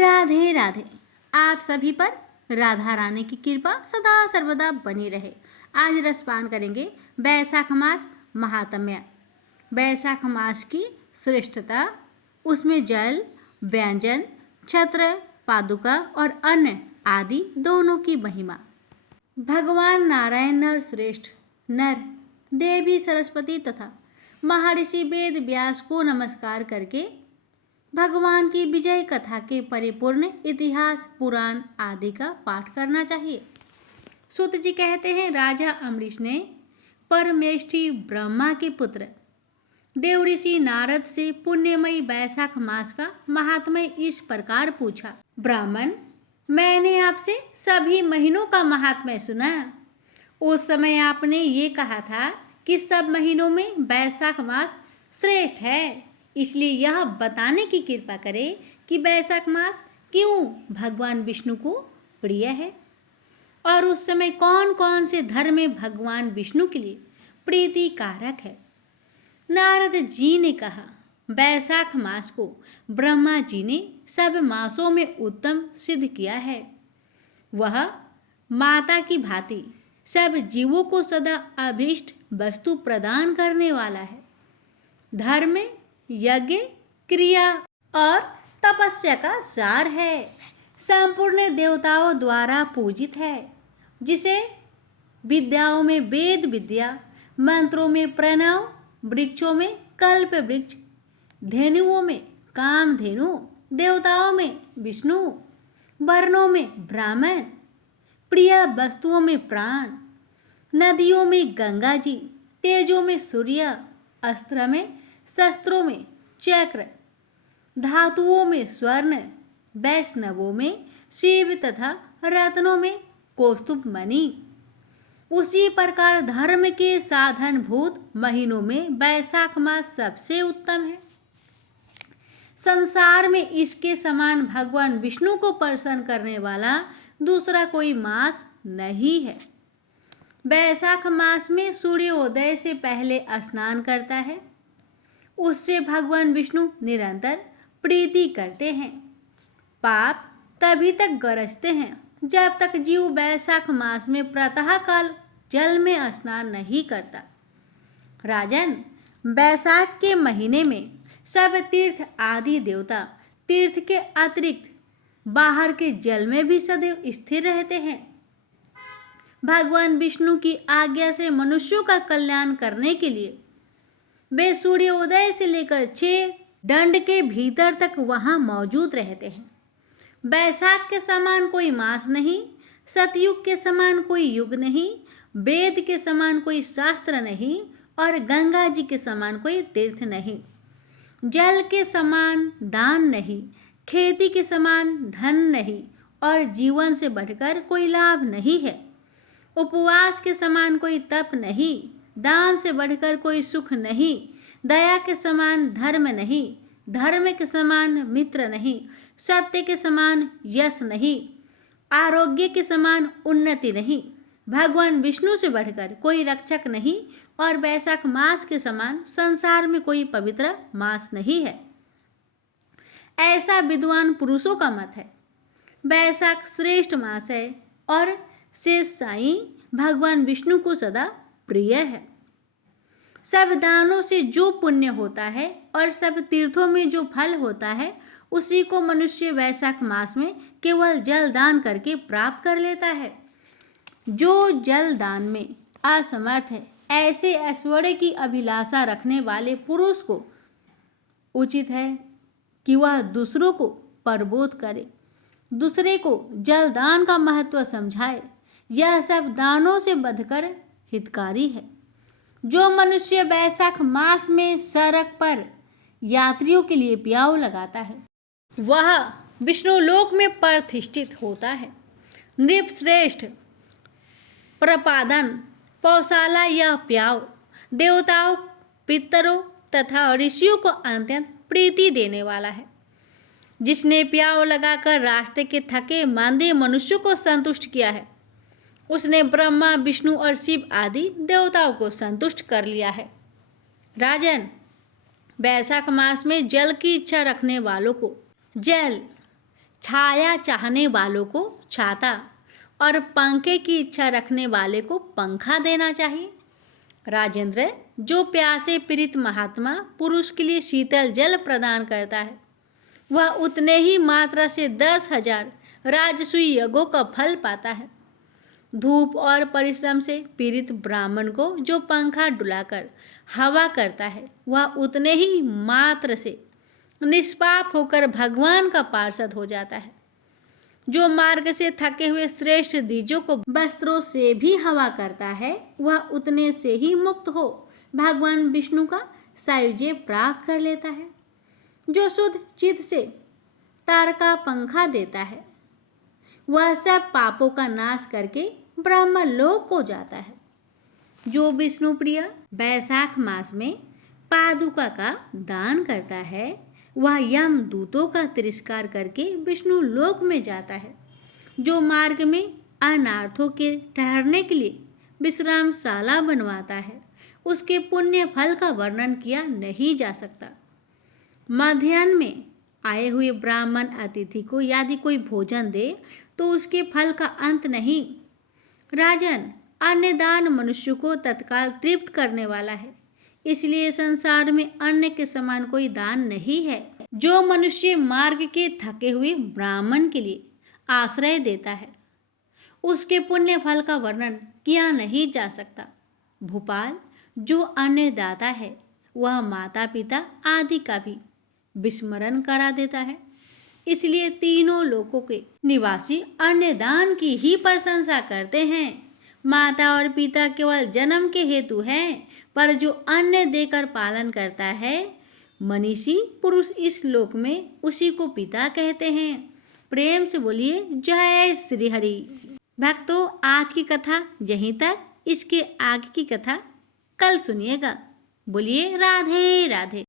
राधे राधे। आप सभी पर राधा रानी की कृपा सदा सर्वदा बनी रहे। आज रसपान करेंगे बैसाख मास महात्म्य। बैसाख मास की श्रेष्ठता, उसमें जल, व्यंजन, छत्र, पादुका और अन्न आदि दोनों की महिमा। भगवान नारायण नर श्रेष्ठ नर, देवी सरस्वती तथा महर्षि वेद व्यास को नमस्कार करके भगवान की विजय कथा के परिपूर्ण इतिहास, पुराण आदि का पाठ करना चाहिए। सूत जी कहते हैं, राजा अम्बरीश ने परमेष्ठी ब्रह्मा के पुत्र देव ऋषि नारद से पुण्यमयी बैसाख मास का महात्म्य इस प्रकार पूछा। ब्राह्मण, मैंने आपसे सभी महीनों का महात्म्य सुना। उस समय आपने ये कहा था कि सब महीनों में बैसाख मास श्रेष्ठ है, इसलिए यह बताने की कृपा करें कि बैसाख मास क्यों भगवान विष्णु को प्रिय है और उस समय कौन कौन से धर्म में भगवान विष्णु के लिए प्रीति कारक है। नारद जी ने कहा, बैसाख मास को ब्रह्मा जी ने सब मासों में उत्तम सिद्ध किया है। वह माता की भांति सब जीवों को सदा अभीष्ट वस्तु प्रदान करने वाला है। धर्म, यज्ञ, क्रिया और तपस्या का सार है। संपूर्ण देवताओं द्वारा पूजित है, जिसे विद्याओं में वेद विद्या, मंत्रों में प्रणव, वृक्षों में कल्प वृक्ष, धेनुओं में कामधेनु, देवताओं में विष्णु, वर्णों में ब्राह्मण, प्रिय वस्तुओं में प्राण, नदियों में गंगा जी, तेजों में सूर्य, अस्त्र में, शस्त्रों में चक्र, धातुओं में स्वर्ण, वैष्णवों में शिव तथा रत्नों में कौस्तुभ मणि। उसी प्रकार धर्म के साधनभूत महीनों में बैसाख मास सबसे उत्तम है। संसार में इसके समान भगवान विष्णु को प्रसन्न करने वाला दूसरा कोई मास नहीं है। बैसाख मास में सूर्योदय से पहले स्नान करता है, उससे भगवान विष्णु निरंतर प्रीति करते हैं। पाप तभी तक गरजते हैं जब तक जीव बैसाख मास में प्रातःकाल जल में स्नान नहीं करता। राजन, बैसाख के महीने में सब तीर्थ आदि देवता तीर्थ के अतिरिक्त बाहर के जल में भी सदैव स्थिर रहते हैं। भगवान विष्णु की आज्ञा से मनुष्यों का कल्याण करने के लिए वे सूर्योदय से लेकर 6 दंड के भीतर तक वहाँ मौजूद रहते हैं। बैसाख के समान कोई मास नहीं, सतयुग के समान कोई युग नहीं, वेद के समान कोई शास्त्र नहीं और गंगा जी के समान कोई तीर्थ नहीं। जल के समान दान नहीं, खेती के समान धन नहीं और जीवन से बढ़कर कोई लाभ नहीं है। उपवास के समान कोई तप नहीं, दान से बढ़कर कोई सुख नहीं, दया के समान धर्म नहीं, धर्म के समान मित्र नहीं, सत्य के समान यश नहीं, आरोग्य के समान उन्नति नहीं, भगवान विष्णु से बढ़कर कोई रक्षक नहीं और बैसाख मास के समान संसार में कोई पवित्र मास नहीं है। ऐसा विद्वान पुरुषों का मत है। बैसाख श्रेष्ठ मास है और शेष साईं भगवान विष्णु को सदा प्रिय है। सब दानों से जो पुण्य होता है और सब तीर्थों में जो फल होता है, उसी को मनुष्य बैसाख मास में केवल जल दान करके प्राप्त कर लेता है। जो जल दान में असमर्थ है, ऐसे ऐश्वर्य की अभिलाषा रखने वाले पुरुष को उचित है कि वह दूसरों को प्रबोध करे, दूसरे को जल दान का महत्व समझाए। यह सब दानों से बढ़कर हितकारी है। जो मनुष्य बैसाख मास में सड़क पर यात्रियों के लिए प्याऊ लगाता है, वह विष्णु लोक में प्रतिष्ठित होता है। नृपश्रेष्ठ प्रपादन पौशाला यह प्याऊ देवताओं, पितरों तथा ऋषियों को अत्यंत प्रीति देने वाला है। जिसने प्याऊ लगाकर रास्ते के थके मांदे मनुष्यों को संतुष्ट किया है, उसने ब्रह्मा, विष्णु और शिव आदि देवताओं को संतुष्ट कर लिया है। राजन, बैसाख मास में जल की इच्छा रखने वालों को जल, छाया चाहने वालों को छाता और पंखे की इच्छा रखने वाले को पंखा देना चाहिए। राजेंद्र, जो प्यासे पीड़ित महात्मा पुरुष के लिए शीतल जल प्रदान करता है, वह उतने ही मात्रा से 10,000 राजसूय यज्ञों का फल पाता है। धूप और परिश्रम से पीड़ित ब्राह्मण को जो पंखा डुलाकर हवा करता है, वह उतने ही मात्र से निष्पाप होकर भगवान का पार्षद हो जाता है। जो मार्ग से थके हुए श्रेष्ठ द्विजों को वस्त्रों से भी हवा करता है, वह उतने से ही मुक्त हो भगवान विष्णु का सायुज्य प्राप्त कर लेता है। जो शुद्ध चित्त से तारका पंखा देता है, वह सब पापों का नाश करके ब्रह्म लोक को जाता है। जो विष्णु प्रिय वैशाख मास में पादुका का दान करता है, वह यम दूतों का तिरस्कार करके विष्णु लोक में जाता है। जो मार्ग में अनार्थों के ठहरने के लिए विश्रामशाला बनवाता है, उसके पुण्य फल का वर्णन किया नहीं जा सकता। मध्याह्न में आए हुए ब्राह्मण अतिथि को यदि कोई भोजन दे तो उसके फल का अंत नहीं। राजन, अन्नदान मनुष्य को तत्काल तृप्त करने वाला है, इसलिए संसार में अन्न के समान कोई दान नहीं है। जो मनुष्य मार्ग के थके हुए ब्राह्मण के लिए आश्रय देता है, उसके पुण्य फल का वर्णन किया नहीं जा सकता। भोपाल, जो अन्नदाता है, वह माता पिता आदि का भी विस्मरण करा देता है, इसलिए तीनों लोकों के निवासी अन्नदान की ही प्रशंसा करते हैं। माता और पिता केवल जन्म के हेतु हैं, पर जो अन्न देकर पालन करता है, मनीषी पुरुष इस लोक में उसी को पिता कहते हैं। प्रेम से बोलिए जय श्री हरि। भक्तों, आज की कथा यहीं तक, इसके आगे की कथा कल सुनिएगा। बोलिए राधे राधे।